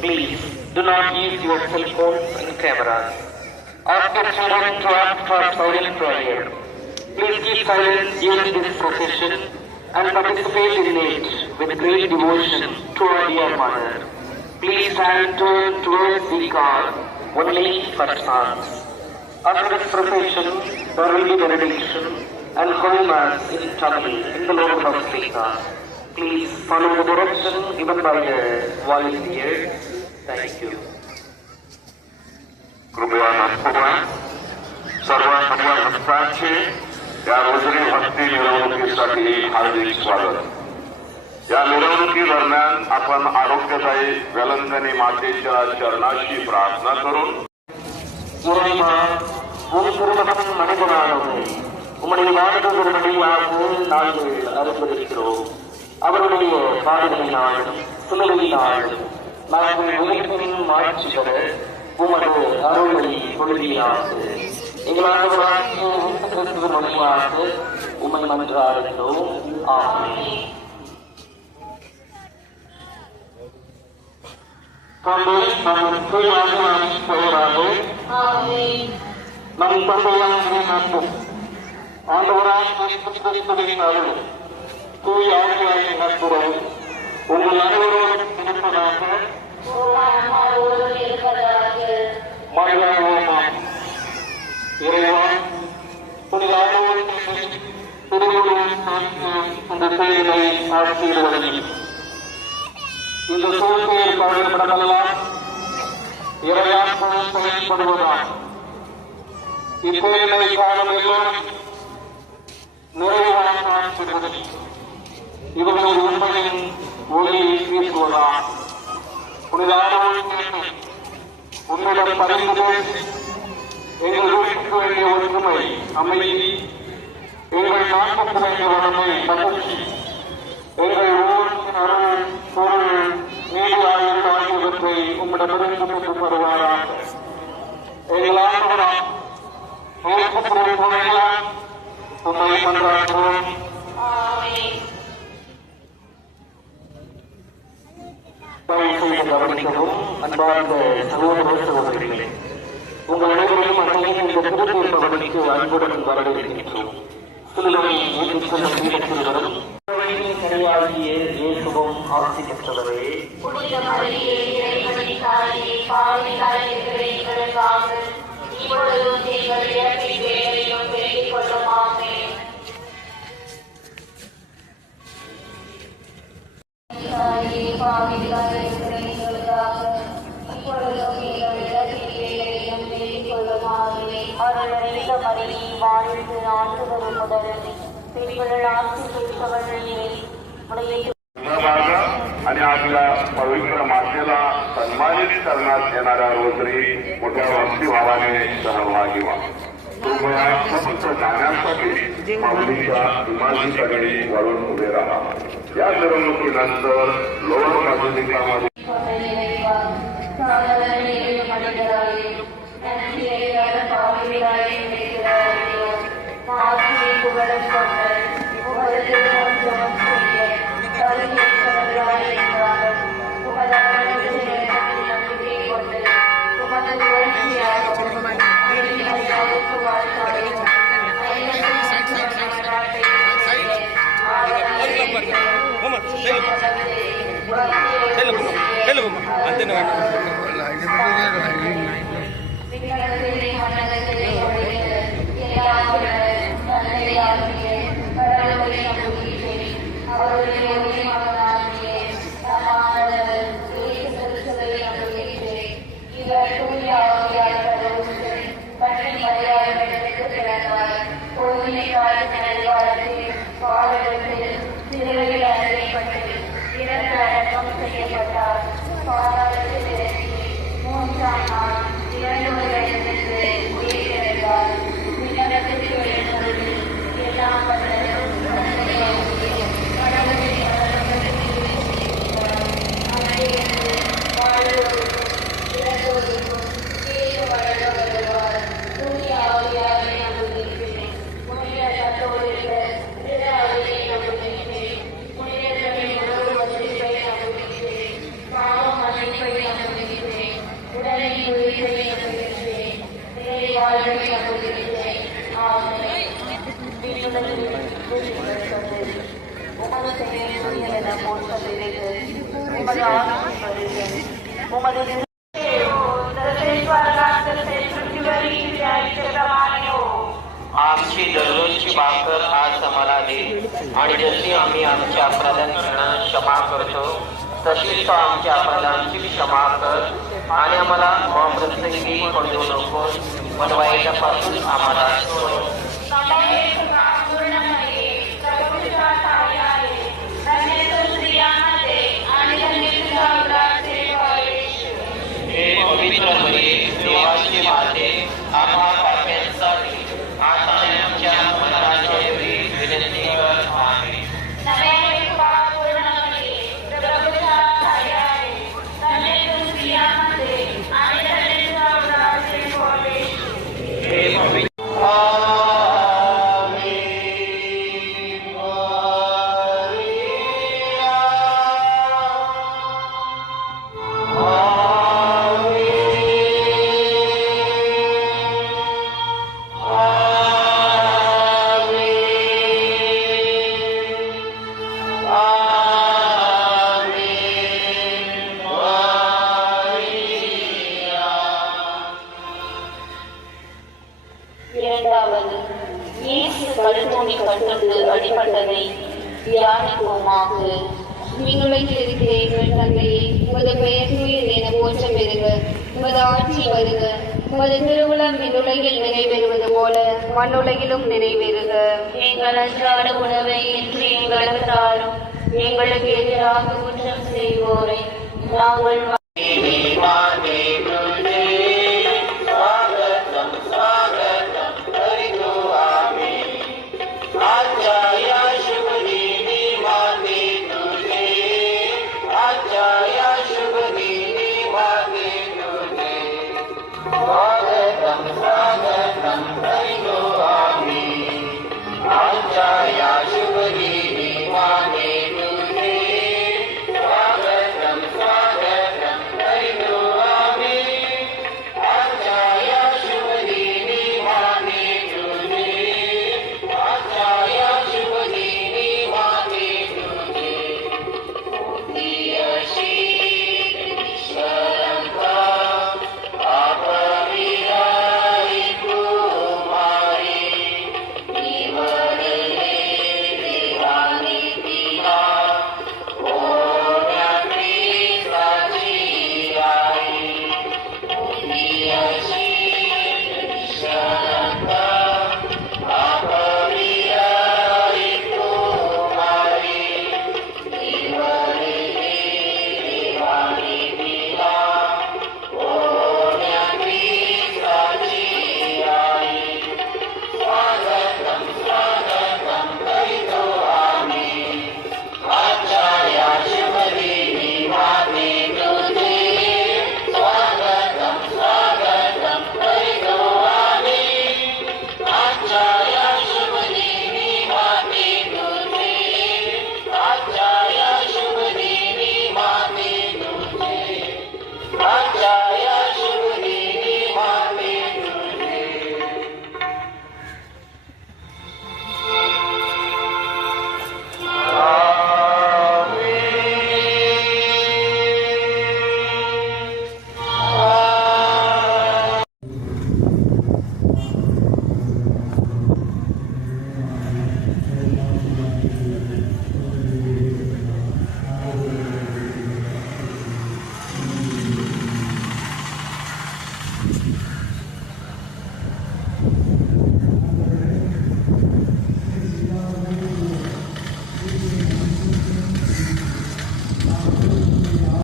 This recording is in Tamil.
Please do not use your cell phones and cameras. Ask your children to ask for silent prayer. Please keep silence during this procession and participate in it with great devotion to our dear Mother. Please stand towards the car only for songs. After this procession, there will be benediction and Holy Mass in Tamil in the local loudspeaker. Please follow the direction given by the volunteers. Thank you. कृपया नागपूर सर्वांना भक्तांचे या रोजरी भक्ती मिरवणुकीसाठी हार्दिक स्वागत. या मिरवणुकीदरम्यान आपण आरोग्यदायी वेलंकनी मातेच्या चरणाशी प्रार्थना करून மனிதனானவர்கள் உம்முடைய வாழ்வதற்குடியாக நாங்கள் அனுமதிக்கிறோம். அவருடைய பாடுகளினாலும் சிலுவையினாலும் நாங்கள் உலகின் மாட்சி பெற உமது அருளை கொள்கையாக எங்களாக மொழியாக உமை மன்றாடுகிறோம். ஆமென். தந்தை நம் பெயராக நம் தந்தையாக நட்பும் ஆண்டவராக அருள் தூய் ஆவியாய நட்புறவு உங்கள் அனைவரோடும் இருப்பதாக மகிழ்வோமாம். இறைவா புனித இந்த செயலை ஆட்சியிடுவதில் இந்த சூழ்நிலையில் பாடுபடலாம் இறையாற்றல் செயல்படுவதால் இக்கோயிலை காலம் எல்லோரும் நிறைவாக ஆட்சிடுவதில் இவர்கள் உண்மையின் ஒளியை வீசுவதால் புனிதான உன்னிடம் பரிந்து எங்கள் வீட்டுக்கு வேண்டிய ஒற்றுமை அமைதி எங்கள் நாட்டுக்கு வேண்டிய வளமை மகிழ்ச்சி எங்கள் ஊரின் அருள் பொருள் நீதி ஆயுள் ஆகியவற்றை உம்மிடமிருந்து பெற்றுத் தருவாராக. எங்கள் ஆண்டவராம் உண்மை மன்றாடுகிறோம். கவனிக்கவும். அன்பார்ந்த சகோதர சகோதரிகளே, உங்கள் அனைவரையும் அன்னையின் இந்த திருப்பூர் பவனிக்கு அன்புடன் வரவேற்கின்றோம். சிலுவை ஏற்றுக்கொள்ளும் சரியாகிய இயேசுவும் ஆட்சி பெற்றவரே, आणि आपल्या पवित्र मातेला सन्मानित करण्यात येणाऱ्या रोजरी मोठ्या भक्तिभावाने सहभागी व्हा. कृपया फक्त जाण्यासाठी माऊलीच्या इमारतीकडे वळून उभे राहा. या मिरवणुकीनंतर लोक बाजूनिकामध्ये செய்யப்பட்டார். மூன்றாம் நாள் आमची दररोजची भाकर आज आम्हाला दे, आणि जशी आम्ही आमच्या अपराधांना क्षमा करतो तशीच तो आमच्या अपराधांची क्षमा कर, आणि आम्हाला मृत्यूंगी पडू नकोस, पण वाईटापासून आम्हाला सोड. हे पवित्र मरिये, देवाची माते, आम्हा पाप्यांसाठी आता आणि आमच्या मरणाच्या वेळी विनंती कर. आमेन. हे पवित्र இரண்டாவது, இயேசு கழுத்தோண்டி கட்டுண்டு அடிபட்டதை தியானிப்போமாக. விண்ணுலகில் இருக்கிற எங்கள் தந்தையே, உமது பெயர் தூயது என போற்ற பெறுக. உமது ஆட்சி வருக. உமது திருவுளம் விண்ணுலகில் நிறைவேறுவது போல மண்ணுலகிலும் நிறைவேறுக. எங்கள் அன்றாட உணவை இன்று எங்களுக்கு தாரும். எங்களுக்கு எதிராக குற்றம் செய்வோரை நாங்கள்